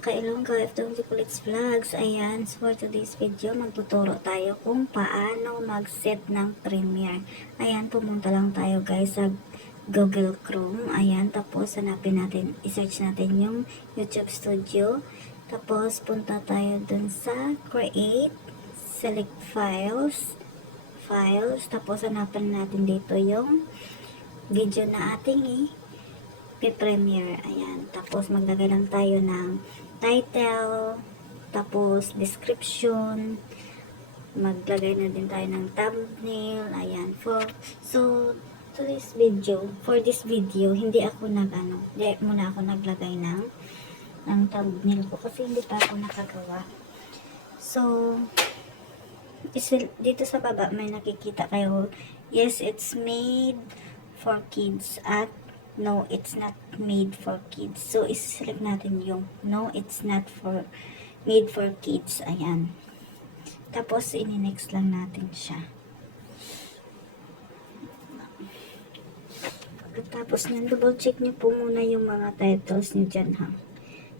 mga ka-Ilonggo, FW Kulits Vlogs. Ayan, so for today's video, magtuturo tayo kung paano mag-set ng Premiere. Ayan, pumunta lang tayo guys sa Google Chrome. Ayan, tapos hanapin natin, i-search natin yung YouTube Studio. Tapos punta tayo dun sa Create, Select Files, tapos hanapin natin dito yung video na ating i-premiere. Ayan. Tapos maglagay lang tayo ng title, tapos description, maglagay na din tayo ng thumbnail. Ayan. So for this video, hindi muna ako naglagay ng thumbnail ko kasi hindi pa ako nakagawa. So, dito sa baba may nakikita kayo, yes, it's made for kids at no, it's not made for kids. So, isi-select natin yung no, it's not made for kids. Ayan. Tapos, ini-next lang natin siya. Tapos, double check nyo po muna yung mga titles nyo dyan, ha.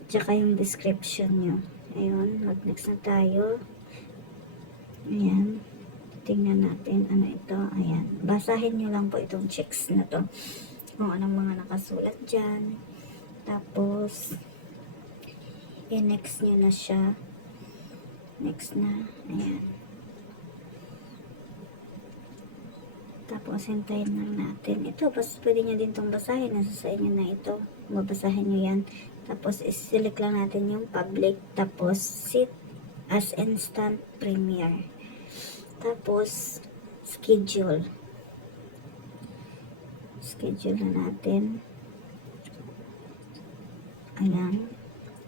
Tsaka yung description nyo. Ayun, mag-next na tayo. Ayan. Tingnan natin ano ito. Ayan. Basahin nyo lang po itong checks na to. Kung anong mga nakasulat dyan. Tapos, i-next nyo na siya. Next na. Ayan. Tapos, hintayin lang natin. Ito, pwede nyo din itong basahin. Nasa sa inyo na ito. Mabasahin nyo yan. Tapos, select lang natin yung public. Tapos, set as instant premiere. Tapos, schedule na natin. Ayan.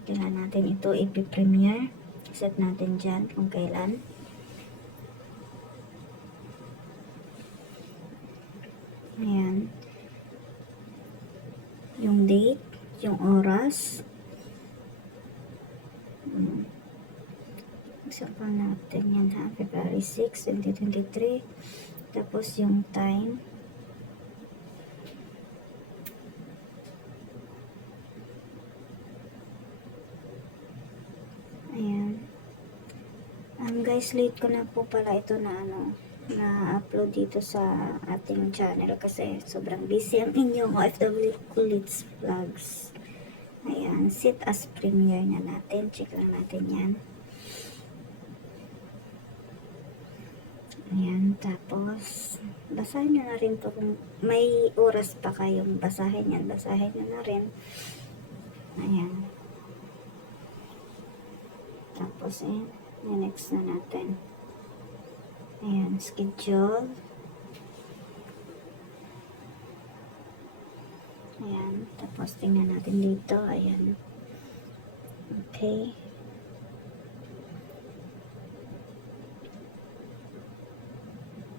Kailan natin ito i-premiere. Set natin dyan kung kailan. Ayan. Yung date, yung oras. Example natin yan ha. February 6, 2023. Tapos yung time. Ayan. Guys, late ko na po pala ito na upload dito sa ating channel kasi sobrang busy ang inyong OFW Kulits Vlogs. Ayan, set as premiere na natin. Check lang natin yan. Ayan, tapos basahin nyo na rin po kung may oras pa kayong basahin yan. Basahin nyo na rin. Ayan. Tapos, next na natin. Ayan, schedule. Ayan, tapos tingnan natin dito. Ayan. Okay.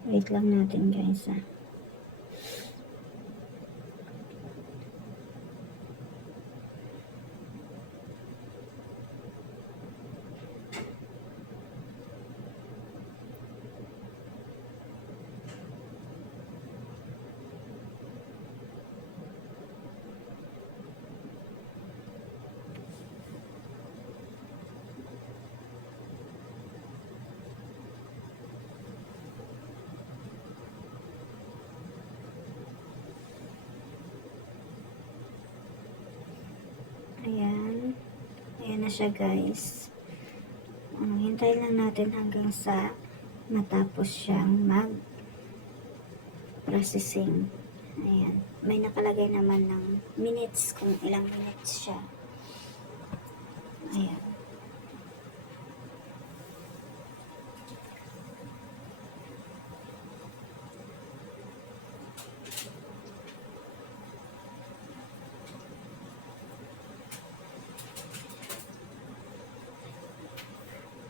Wait lang natin guys ha. Ayan. Ayan na siya guys. Hintayin lang natin hanggang sa matapos siyang mag-processing. Ayan. May nakalagay naman ng minutes kung ilang minutes siya. Ayan.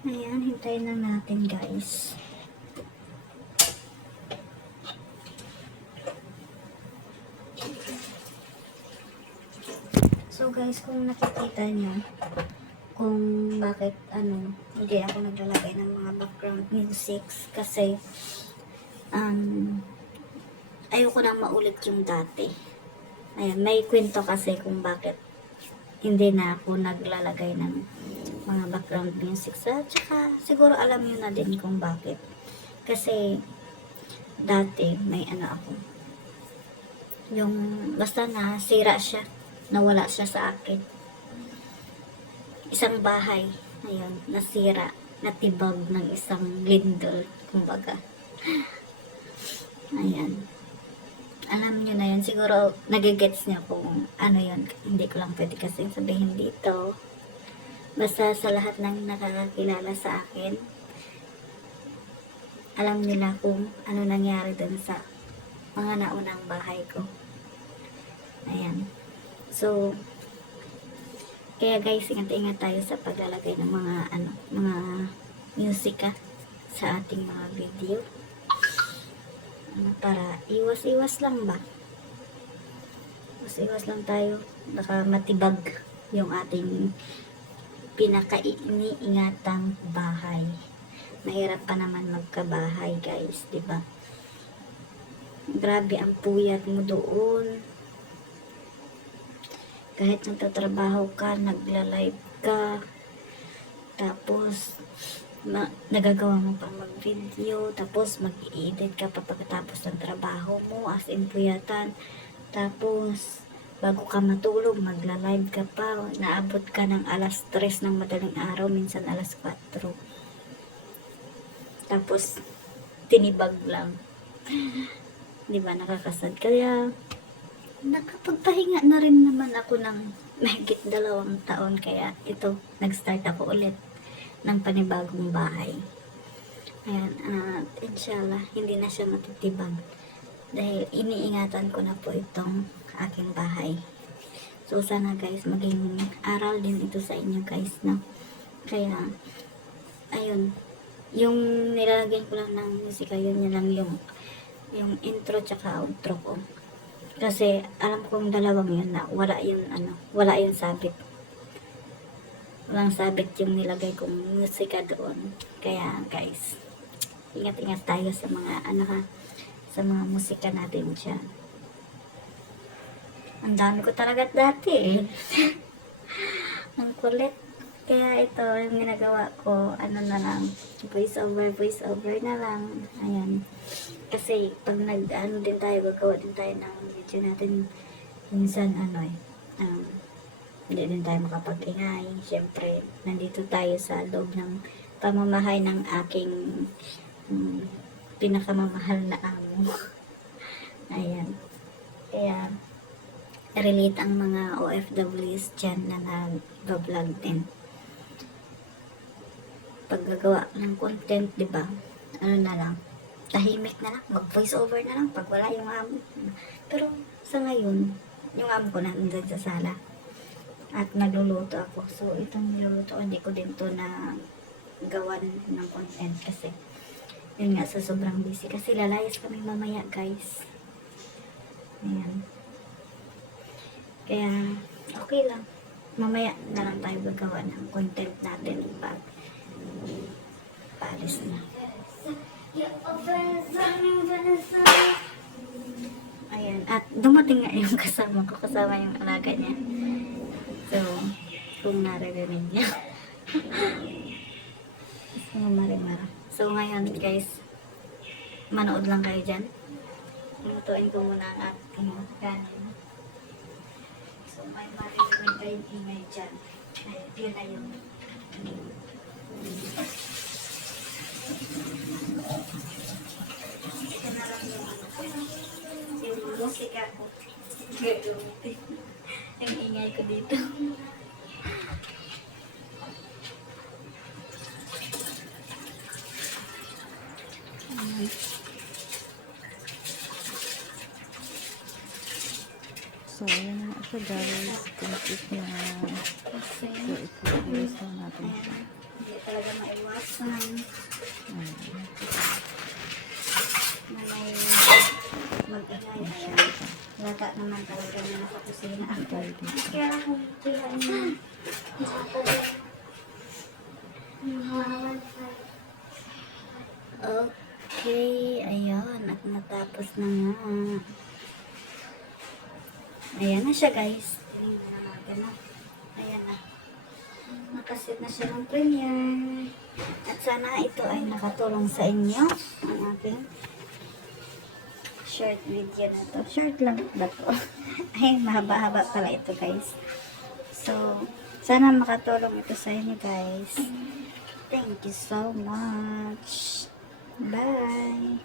Ayan, hintayin lang natin guys. So guys, kung nakikita nyo kung bakit hindi ako naglalagay ng mga background music kasi ayoko nang maulit yung dati. Ayan, may kwento kasi kung bakit hindi na ako naglalagay ng mga background music. Tsaka siguro alam niyo na din kung bakit. Kasi dati may ano ako, yung basta nasira siya, nawala siya sa akin. Isang bahay, ayun, nasira, natibag ng isang lindol, kumbaga. Ayan. Alam nyo na yun, siguro nagigets niyo kung ano yun. Hindi ko lang pwede kasi sabihin dito. Basta sa lahat ng nakakakilala sa akin, alam nila kung ano nangyari dun sa mga naunang bahay ko. Ayan. So, kaya guys, ingat-ingat tayo sa paglalagay ng mga mga musika sa ating mga video. Para iwas-iwas lang ba? Iwas-iwas lang tayo. Baka matibag yung ating pinaka-iniingatang bahay. Mahirap pa naman magkabahay guys, di ba? Grabe ang puyat mo doon. Kahit nagtatrabaho ka, nagla-live ka, tapos nagagawa mo pa mag-video, tapos mag-i-edit ka pa pagkatapos ng trabaho mo, as in puyatan. Tapos bago ka matulog, magla-live ka pa, naabot ka ng alas 3 ng madaling araw, minsan alas 4. Tapos tinibag lang. Di ba, nakakasad. Kaya nakapagpahinga na rin naman ako ng mahigit 2 taon, kaya ito, nag-start ako ulit ng panibagong bahay. Ayan, at inshallah, hindi na siya matitibag dahil iniingatan ko na po itong aking bahay. So, sana guys, maging aral din ito sa inyo guys, no? Kaya, ayun, yung nilalagyan ko lang ng musika, yun lang yung intro tsaka outro ko. Kasi alam kong dalawang yun na wala yung sabit. Walang sabit yung nilagay kong musika doon. Kaya guys, ingat-ingat tayo sa mga sa mga musika natin dyan. Ang dami ko talaga dati eh. Ang kulit. Kaya ito, yung ginagawa ko, na lang, voice over na lang. Ayan. Kasi, pag din tayo, gagawa din tayo ng video natin, minsan, hindi din tayo makapag-ingay. Siyempre, nandito tayo sa loob ng pamamahay ng aking pinakamamahal na amo. Ayan. Kaya, relate ang mga OFWs dyan na nag-vlog din. Paggagawa ng content, di ba? Na lang, tahimik na lang, mag-voice over na lang pag wala yung amo. Pero sa ngayon, yung amo ko nandun sa sala at nagluluto ako. So, itong niluluto, hindi ko din to na gawan ng content kasi yun nga, sa sobrang busy. Kasi lalayas kami mamaya, guys. Ayan. Kaya, okay lang. Mamaya na lang tayo gagawa ng content natin pag paalis na. Ayan. At dumating nga yung kasama ko. Kasama yung alaga niya. So, kung naririnig niya. Marimara. So, ngayon guys, manood lang kayo dyan. Lutuin ko muna ang aking kanin. So, may maririnig kayong ingay dyan. Ay, yun na yun. Ito na lang yung musika ko. Ang ingay ko dito. So, ayan na siya guys. Complete na. Kasi, So, i-close na natin siya. hindi talaga maiwasan. Na may mag-ingay siya. Lata naman talaga na nasa kusina ako. Kaya kung kailan okay, ayun. At natapos na nga. Ayan na siya guys. Tingnan na natin na. nakasit na siya ng Premiere. At sana ito ay nakatulong sa inyo. Ang aking short video na to. Short lang ba to? Ay, mahaba-haba pala ito guys. So, sana makatulong ito sa inyo guys. Thank you so much. Bye!